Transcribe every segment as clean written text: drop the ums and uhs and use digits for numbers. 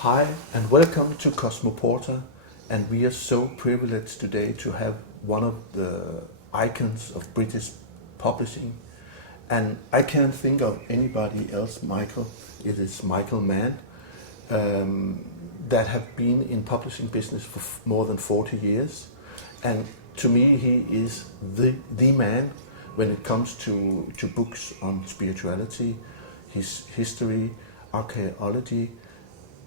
Hi and welcome to Cosmoporter, and we are so privileged today to have one of the icons of British publishing, and I can't think of anybody else, Michael. It is Michael Mann, that have been in publishing business for more than 40 years, and to me he is the man when it comes to books on spirituality, his history, archaeology,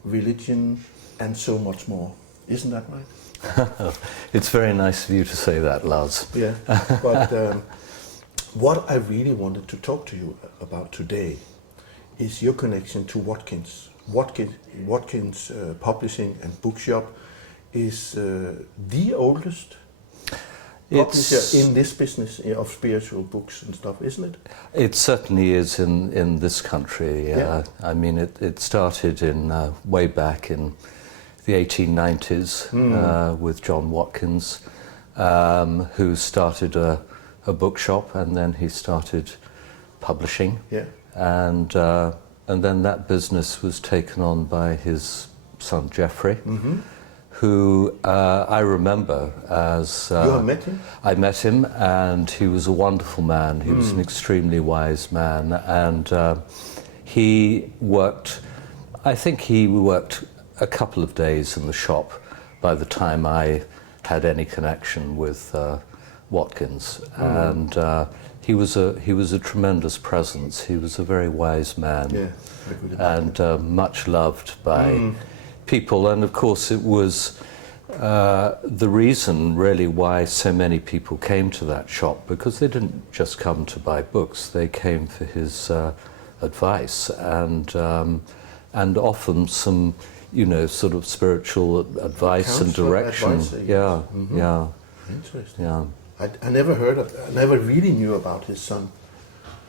religion, and so much more. Isn't that right? It's very nice of you to say that, Lars. Yeah, but what I really wanted to talk to you about today is your connection to Watkins. Watkins Publishing and Bookshop is the oldest publisher in this business of spiritual books and stuff, isn't it? It certainly is in this country. Yeah. I mean, it started in way back in the 1890s with John Watkins, who started a bookshop, and then he started publishing. Yeah. And then that business was taken on by his son Geoffrey. Mm-hmm. Who I remember as... you have met him? I met him, and he was a wonderful man. He was an extremely wise man, and he worked, I think he worked a couple of days in the shop by the time I had any connection with Watkins. And he was a tremendous presence. He was a very wise man, yeah, and much loved by people, and of course it was the reason really why so many people came to that shop, because they didn't just come to buy books, they came for his advice and often some, you know, sort of spiritual advice and direction. Yeah. Interesting. Yeah. I never heard of, I never really knew about his son.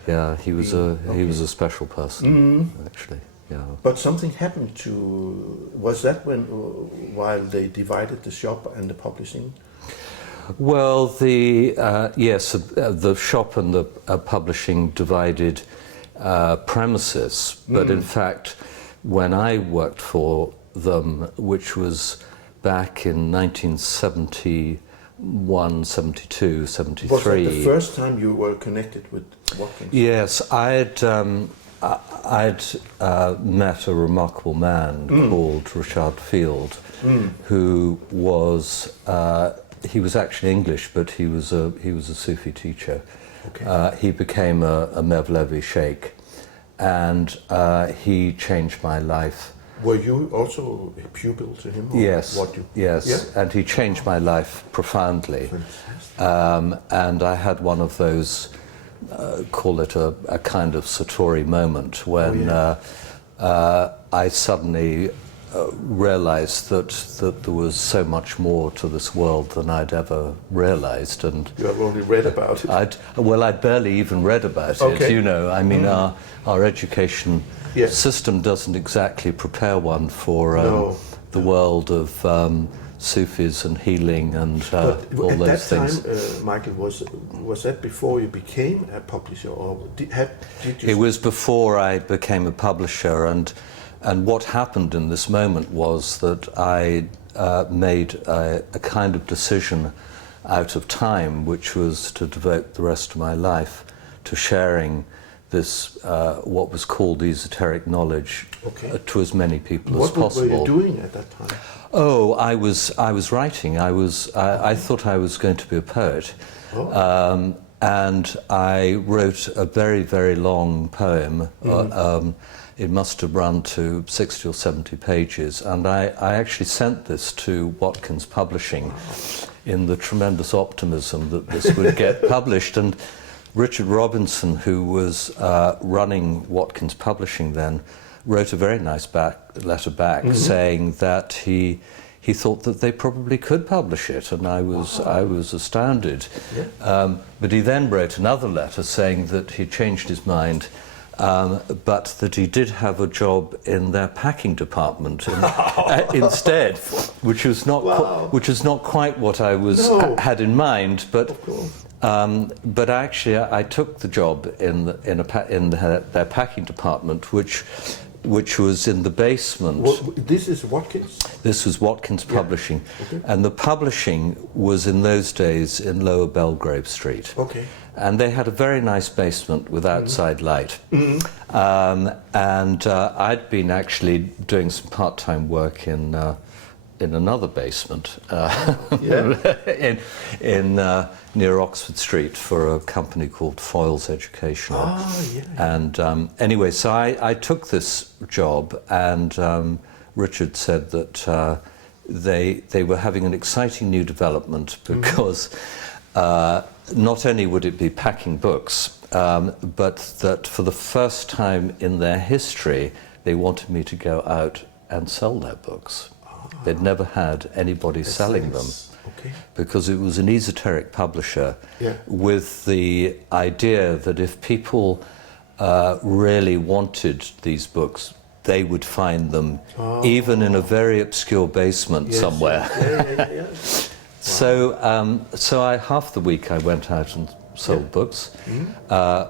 Yeah, he was a special person, actually. Yeah. But something happened to, was that when, while they divided the shop and the publishing? Well, yes, the shop and the publishing divided premises, but in fact, when I worked for them, which was back in 1971, 72, 73... Was that the first time you were connected with Watkins? Yes, I'd met a remarkable man called Richard Field, who was he was actually English, but he was a Sufi teacher. Okay. He became a Mevlevi sheikh, and he changed my life. Were you also a pupil to him? Or yes. Yes, yeah? And he changed my life profoundly. And I had one of those. Call it a kind of Satori moment when I suddenly realized that there was so much more to this world than I'd ever realized. And you have only read about it? I'd barely even read about it, you know. I mean, our education system doesn't exactly prepare one for the world of Sufis and healing and all those things. At that time, Michael, was that before you became a publisher, or did you? It was before I became a publisher, and what happened in this moment was that I made a kind of decision out of time, which was to devote the rest of my life to sharing this what was called esoteric knowledge to as many people as possible. What were you doing at that time? Oh, I was writing. I thought I was going to be a poet, and I wrote a very, very long poem. It must have run to 60 or 70 pages, and I actually sent this to Watkins Publishing in the tremendous optimism that this would get published. And Richard Robinson, who was running Watkins Publishing then, wrote a very nice letter back saying that he thought that they probably could publish it, and I was astounded. Yeah. But he then wrote another letter saying that he changed his mind, but that he did have a job in their packing department instead, which was not quite what I had in mind. But actually, I took the job in their packing department, which which was in the basement. This is Watkins? This was Watkins Publishing. Okay. And the publishing was in those days in Lower Belgrave Street. Okay. And they had a very nice basement with outside light. And I'd been actually doing some part-time work in another basement near Oxford Street for a company called Foyles Educational. And anyway, so I took this job, and Richard said that they were having an exciting new development because not only would it be packing books, but that for the first time in their history, they wanted me to go out and sell their books. They'd never had anybody selling them, because it was an esoteric publisher with the idea that if people really wanted these books, they would find them even in a very obscure basement somewhere. So half the week I went out and sold books,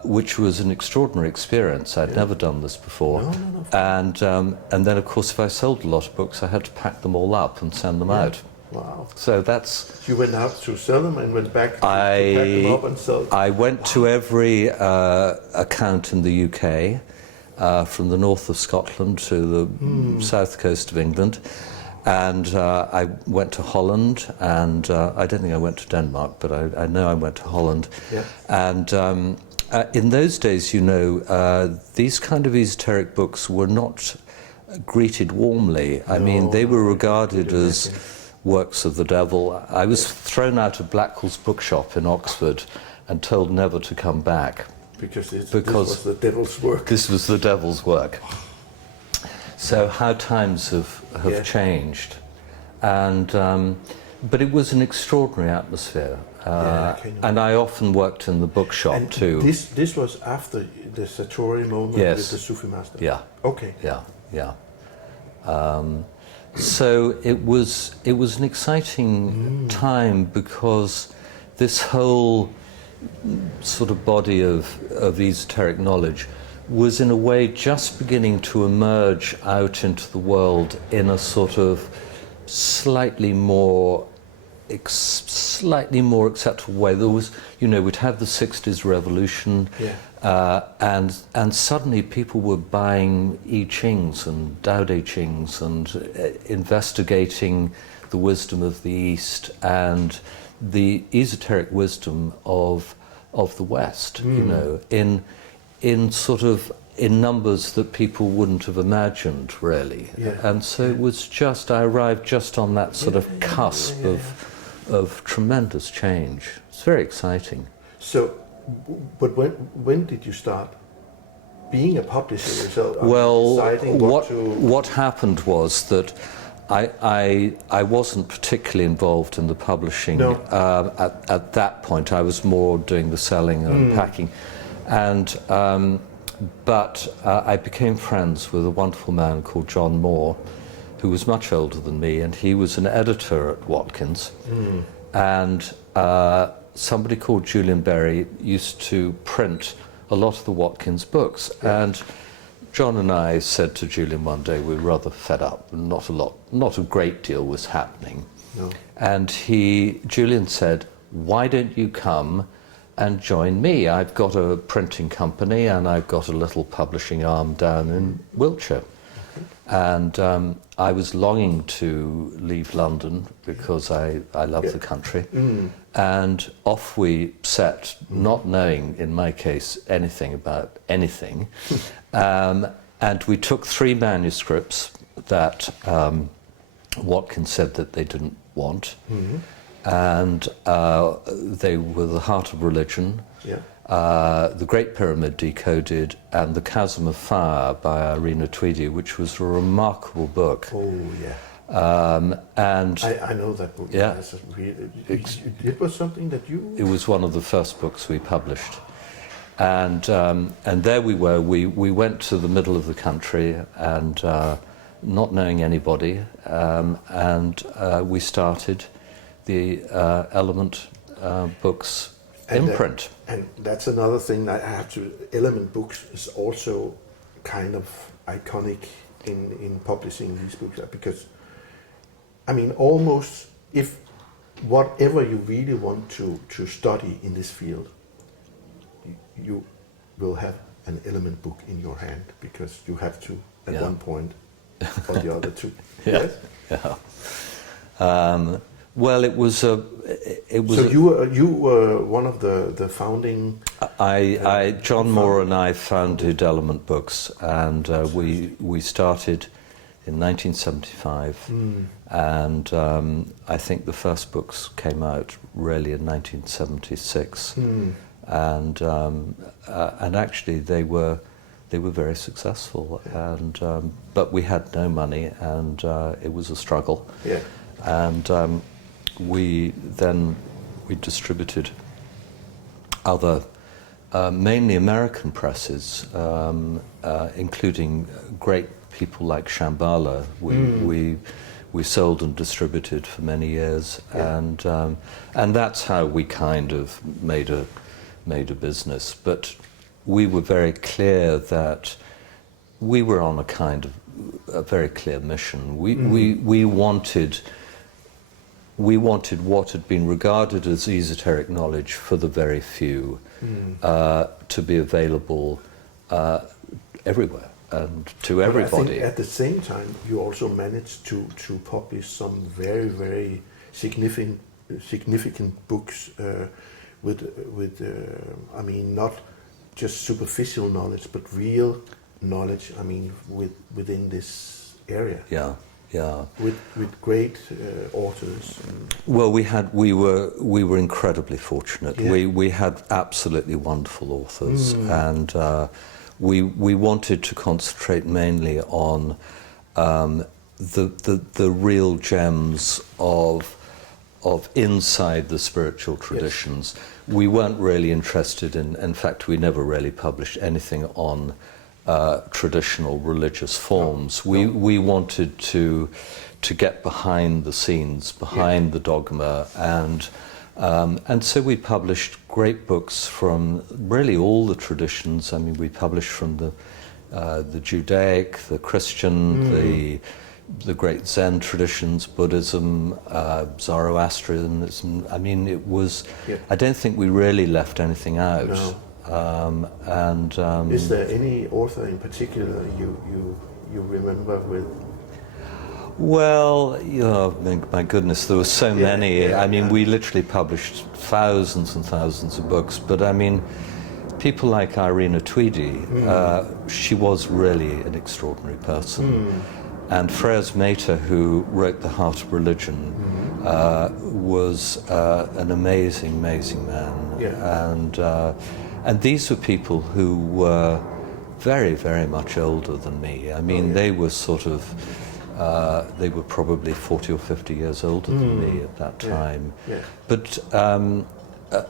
which was an extraordinary experience. I'd never done this before. And then, of course, if I sold a lot of books, I had to pack them all up and send them out. Wow. So that's... You went out to sell them and went back to pack them up and sell them? I went to every account in the UK, from the north of Scotland to the south coast of England. And I went to Holland, and I don't think I went to Denmark, but I know I went to Holland. And in those days, you know, these kind of esoteric books were not greeted warmly. I mean, they were regarded as works of the devil. I was thrown out of Watkins Bookshop in Oxford and told never to come back. Because this was the devil's work. This was the devil's work. So how times have changed, and but it was an extraordinary atmosphere, and I often worked in the bookshop and too. This was after the Satori moment with the Sufi master. Yeah. Okay. Yeah. So it was an exciting time, because this whole sort of body of esoteric knowledge was in a way just beginning to emerge out into the world in a sort of slightly more acceptable way. There was, you know, we'd had the 60s revolution, and suddenly people were buying I Chings and Tao Te Chings and investigating the wisdom of the East and the esoteric wisdom of the West, you know, in sort of in numbers that people wouldn't have imagined, really. And so it was just, I arrived just on that sort of cusp of tremendous change. It's very exciting. So, but when did you start being a publisher yourself? Well, what happened was that I wasn't particularly involved in the publishing at that point. I was more doing the selling and packing. And but I became friends with a wonderful man called John Moore, who was much older than me, and he was an editor at Watkins. And somebody called Julian Berry used to print a lot of the Watkins books. And John and I said to Julian one day, we were rather fed up, not a great deal was happening. And Julian said, why don't you come and join me? I've got a printing company and I've got a little publishing arm down in Wiltshire. And I was longing to leave London because I love the country. And off we set, not knowing, in my case, anything about anything. And we took 3 manuscripts that Watkins said that they didn't want. And they were The Heart of Religion, The Great Pyramid Decoded, and The Chasm of Fire by Irina Tweedy, which was a remarkable book. And I know that book. It was something that you... It was one of the first books we published. And there we were. We went to the middle of the country and not knowing anybody, and we started the Element Books imprint. And that's another thing that I have to... Element Books is also kind of iconic in publishing these books? Because, I mean, almost if whatever you really want to study in this field, you will have an element book in your hand, because you have to at one point or the other to. Yeah. Yes? Yeah. Well, it was a. So you were one of the founding. John Moore and I founded Element Books, and we started in 1975, and I think the first books came out really in 1976, and actually they were very successful, and but we had no money, and it was a struggle, and we distributed other mainly American presses, including great people like Shambhala. We sold and distributed for many years, and that's how we kind of made a business. But we were very clear that we were on a very clear mission. We wanted what had been regarded as esoteric knowledge for the very few to be available everywhere and to everybody. I think at the same time, you also managed to publish some very, very significant books with I mean, not just superficial knowledge, but real knowledge. I mean, within this area. Yeah. Yeah. With great authors. Well, we were incredibly fortunate. Yeah. We had absolutely wonderful authors, and we wanted to concentrate mainly on the real gems of inside the spiritual traditions. Yes. We weren't really interested in fact, we never really published anything on traditional religious forms. No. We wanted to get behind the scenes, behind the dogma, and so we published great books from really all the traditions. I mean, we published from the Judaic, the Christian, the great Zen traditions, Buddhism, Zoroastrianism. I mean, it was. Yeah. I don't think we really left anything out. No. Is there any author in particular you remember with? Well, my goodness, there were so many. I mean, we literally published thousands and thousands of books. But I mean, people like Irina Tweedy, she was really an extraordinary person. And Frères Mehta, who wrote The Heart of Religion, was an amazing, amazing man. Yeah. And these were people who were very, very much older than me. I mean, they were sort of, they were probably 40 or 50 years older than me at that time. Yeah. Yeah. But,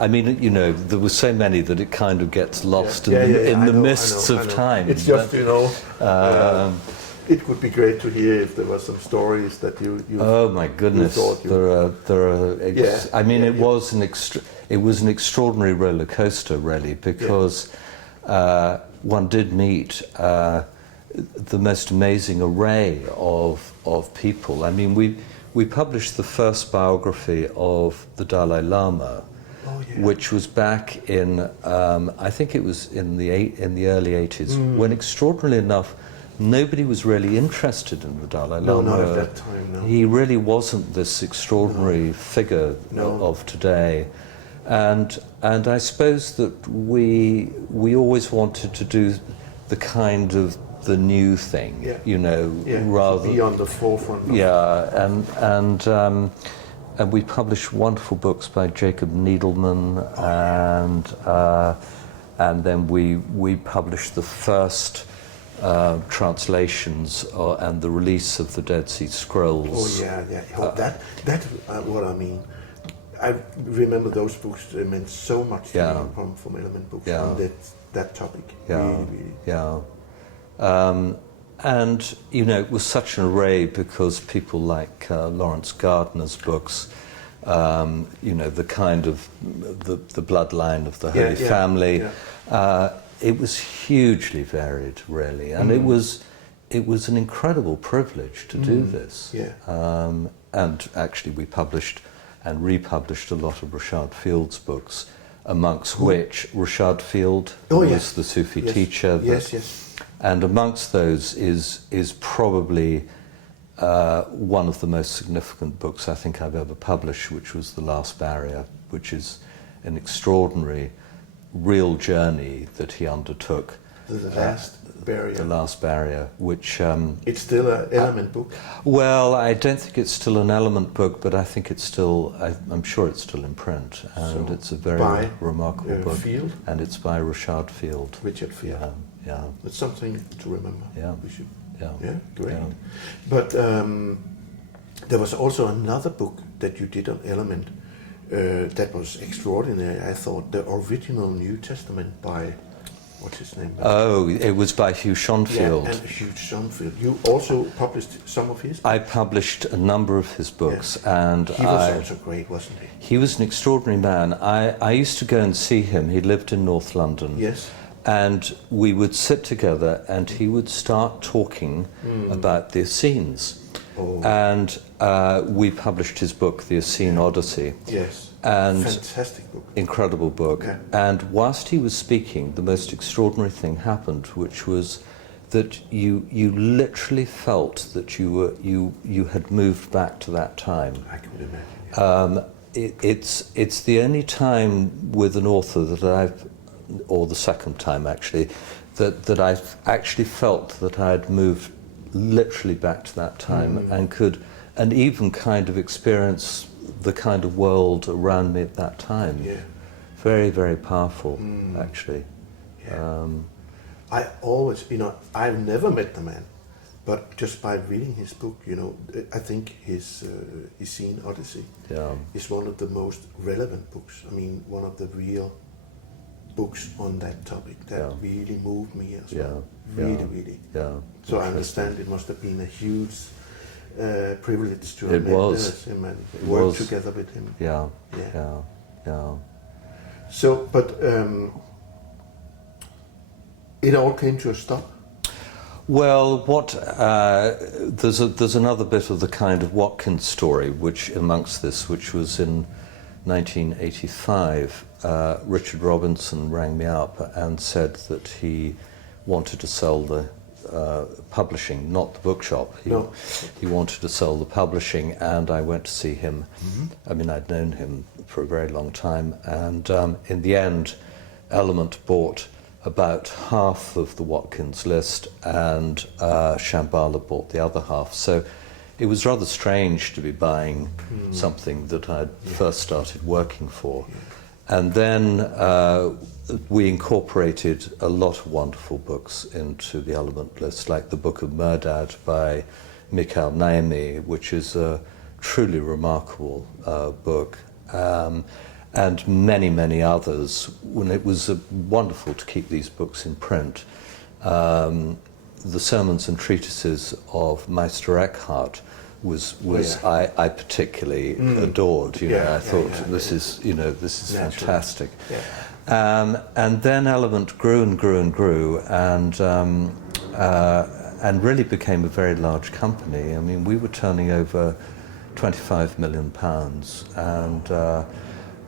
I mean, you know, there were so many that it kind of gets lost in the mists of time. It's just, you know, it would be great to hear if there were some stories that you oh my goodness, there are. I mean, it was an extraordinary roller coaster, really, because one did meet the most amazing array of people. I mean, we published the first biography of the Dalai Lama, which was back in I think it was in the early 80s, when extraordinarily enough, nobody was really interested in the Dalai Lama. No, not at that time, no. He really wasn't this extraordinary figure of today. And I suppose that we always wanted to do the kind of the new thing, you know, rather be on the forefront. And we published wonderful books by Jacob Needleman, and then we published the first translations and the release of the Dead Sea Scrolls. That what I mean. I remember those books. They meant so much to me from Element Books on that topic. And you know, it was such an array, because people like Lawrence Gardner's books, you know, the kind of the bloodline of the Holy Family. it was hugely varied, really, and it was an incredible privilege to do this. Yeah. And actually, we published and republished a lot of Rashad Field's books, amongst which Rashad Field was the Sufi teacher. Yes. And amongst those is probably one of the most significant books I think I've ever published, which was The Last Barrier, which is an extraordinary, real journey that he undertook. The Last Barrier. The Last Barrier, which... it's still an Element book? Well, I don't think it's still an Element book, but I think it's still... I'm sure it's still in print, and it's a very remarkable book. Field? And it's by Rashad Field. Richard Field. Yeah. It's something to remember. Yeah. We should... Yeah. Yeah, great. Yeah. But there was also another book that you did on Element that was extraordinary. I thought the original New Testament by, what's his name? Oh, it was by Hugh Schonfield. Yeah, and Hugh Schonfield. You also published some of his books? I published a number of his books, and he was also great, wasn't he? He was an extraordinary man. I used to go and see him. He lived in North London. Yes. And we would sit together, and he would start talking about the Essenes. Oh. And we published his book, The Essene Odyssey. Yes. And fantastic book. Incredible book. Yeah. And whilst he was speaking, the most extraordinary thing happened, which was that you literally felt that you had moved back to that time. I could imagine. Yeah. It's the only time with an author that I've, or the second time actually, that I've actually felt that I had moved literally back to that time and even kind of experience the kind of world around me at that time. Yeah. Very, very powerful, actually. Yeah. I always, I've never met the man, but just by reading his book, I think his Essene Odyssey is one of the most relevant books. I mean, one of the real books on that topic that really moved me as well. Really. Yeah. So I understand it must have been a huge privilege to have met him and work together with him. Yeah. So, but it all came to a stop. Well, there's another bit of the kind of Watkins story, which amongst this, which was in 1985, Richard Robinson rang me up and said that he wanted to sell the publishing, not the bookshop. He wanted to sell the publishing, and I went to see him. I mean, I'd known him for a very long time, and in the end, Element bought about half of the Watkins list, and Shambhala bought the other half. So it was rather strange to be buying something that I'd first started working for. And then we incorporated a lot of wonderful books into the Element list, like the Book of Merdad by Mikhail Naimi, which is a truly remarkable book, and many, many others. When it was wonderful to keep these books in print. The sermons and treatises of Meister Eckhart I particularly adored. I thought this is fantastic. Yeah. And then Element grew and grew and grew, and really became a very large company. I mean, we were turning over £25 million, and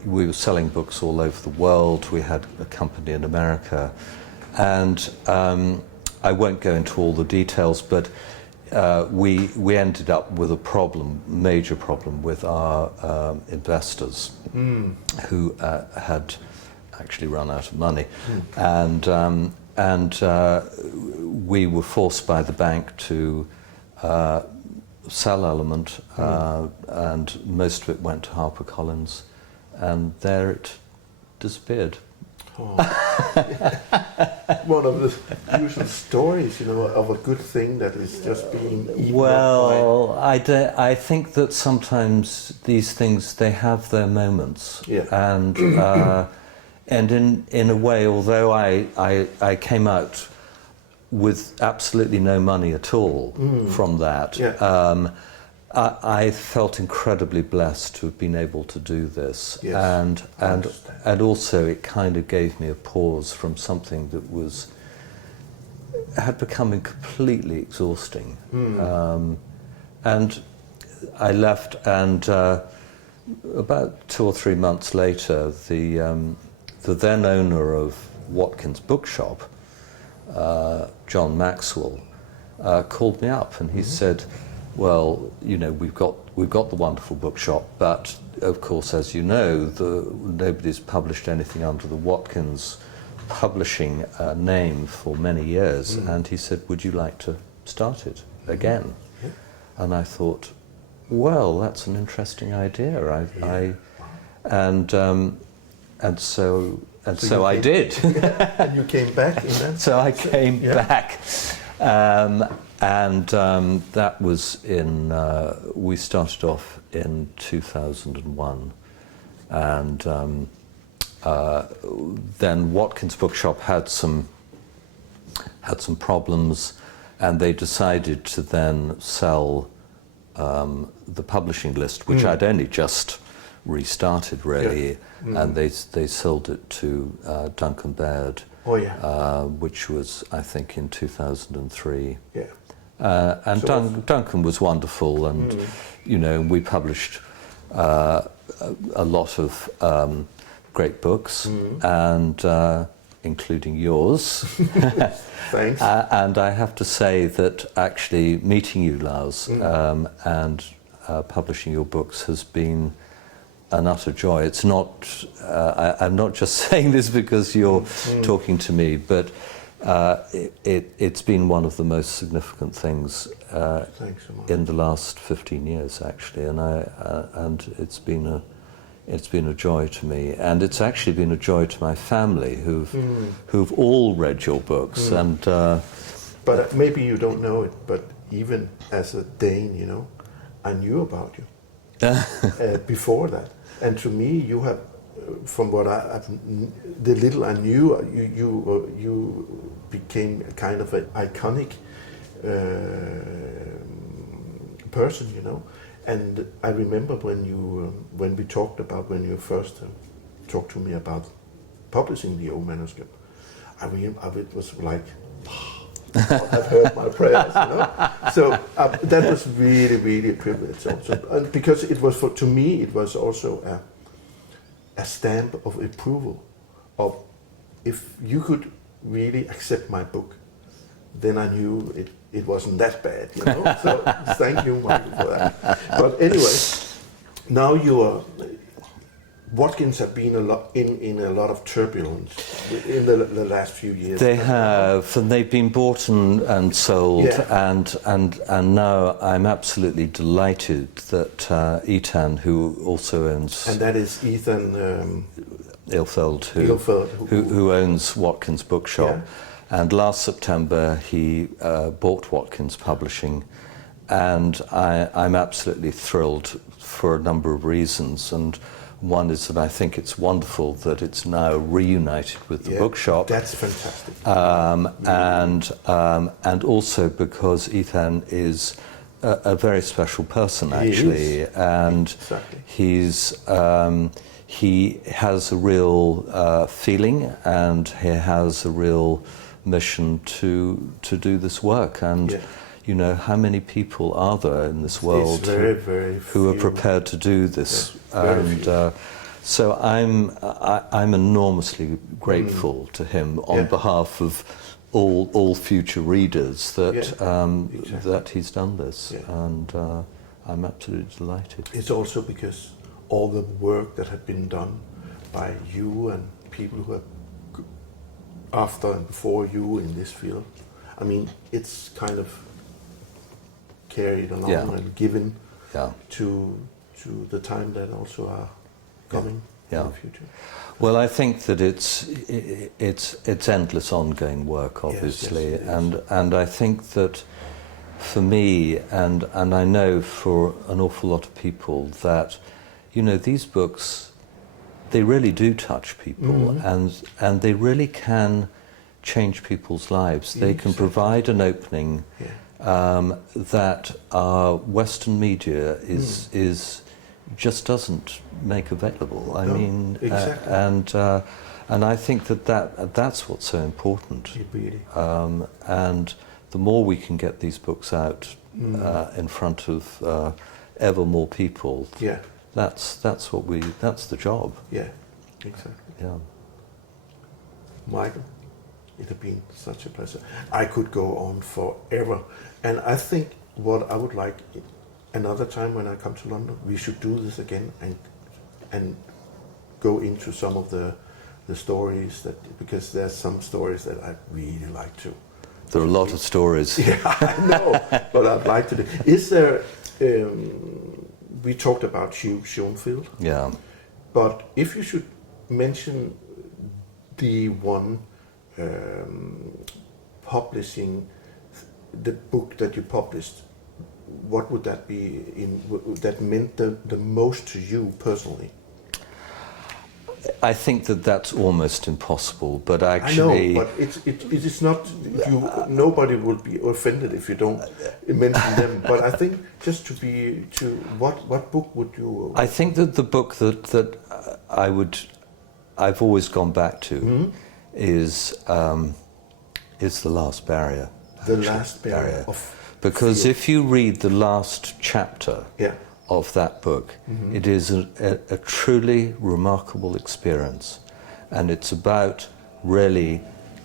we were selling books all over the world. We had a company in America, and I won't go into all the details, but we ended up with a major problem with our investors who had actually run out of money, and we were forced by the bank to sell Element, and most of it went to HarperCollins, and there it disappeared. Oh. One of the usual stories, of a good thing that is just being eaten up by... I think that sometimes these things, they have their moments. Yeah. And in a way, although I came out with absolutely no money at all from that, I felt incredibly blessed to have been able to do this, Yes, and also it kind of gave me a pause from something that had become completely exhausting. And I left, and about 2 or 3 months later, the then owner of Watkins Bookshop, John Maxwell, called me up, and he said, well, you know, we've got the wonderful bookshop, but of course, as you know, nobody's published anything under the Watkins Publishing name for many years. And he said, would you like to start it again? And I thought, well, that's an interesting idea. And so I did. And you came back in that? So I came back. That was we started off in 2001. And then Watkins Bookshop had some problems, and they decided to then sell the publishing list, which I'd only just restarted, really, and they sold it to Duncan Baird, which was, I think, in 2003. And Duncan was wonderful, and you know, we published a lot of great books, and including yours. Thanks. And I have to say that actually meeting you, Lars, and publishing your books has been an utter joy. It's not, I'm not just saying this because you're talking to me, but it's been one of the most significant things Thanks so much. in the last 15 years, actually, and it's been a joy to me, and it's actually been a joy to my family, who've all read your books. And but maybe you don't know it, but even as a Dane, you know, I knew about you before that, and to me, you have, from what the little I knew, you became a kind of an iconic person, you know. And I remember when we talked about, when you first talked to me about publishing the old manuscript, it was like, I've heard my prayers, you know. So that was really, really a privilege also, and because it was to me, it was also a stamp of approval of, if you could really accept my book, then I knew it wasn't that bad, you know. So thank you, Michael, for that. But anyway, now Watkins have been in a lot of turbulence in the last few years. They have, and they've been bought and sold, and now I'm absolutely delighted that Ethan, who also owns, and that is Ethan Ilfeld, who owns Watkins Bookshop. And last September he bought Watkins Publishing, and I'm absolutely thrilled for a number of reasons. And one is that I think it's wonderful that it's now reunited with the bookshop. That's fantastic. And also because Ethan is a very special person, actually, and he has a real feeling, and he has a real mission to do this work. And you know, how many people are there in this world who are prepared to do this? So I'm enormously grateful to him on behalf of all future readers that he's done this, and I'm absolutely delighted. It's also because all the work that had been done by you and people who have after and before you in this field, I mean, it's kind of carried along and given to the time that also are coming in the future. Well, I think that it's endless ongoing work, obviously, and I think that for me, and I know for an awful lot of people, that, you know, these books, they really do touch people, and they really can change people's lives. They can provide an opening that our Western media is just doesn't make available. I mean, exactly. And I think that's what's so important. Really. And the more we can get these books out in front of ever more people, Yeah. that's the job. Yeah, exactly. Yeah. Michael, it has been such a pleasure. I could go on forever, and I think what I would like another time when I come to London, we should do this again and go into some of the stories because there's some stories that I really like to. There are a lot of stories. Yeah, I know, but I'd like to do. Is there? We talked about Hugh Schoenfield. Yeah. But if you should mention the one publishing the book that you published, what would that be that meant the most to you personally? I think that's almost impossible, but actually... I know, but it is not... nobody will be offended if you don't mention them, but I think just what book would you... I think that the book that I've always gone back to is The Last Barrier. The Last Barrier of Because Fear. if you read the last chapter of that book, it is a truly remarkable experience, and it's about really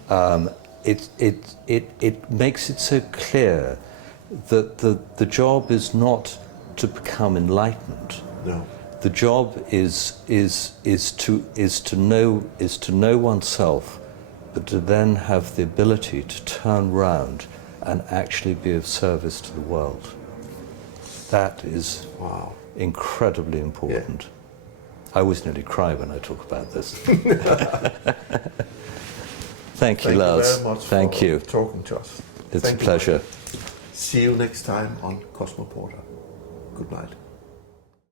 it makes it so clear that the job is not to become enlightened. No. The job is to know oneself, but to then have the ability to turn round and actually be of service to the world. That is incredibly important. Yeah. I always nearly cry when I talk about this. Thank you, Lars. Thank you very much Thank you. Talking to us. It's a pleasure. See you next time on Cosmoporter. Good night.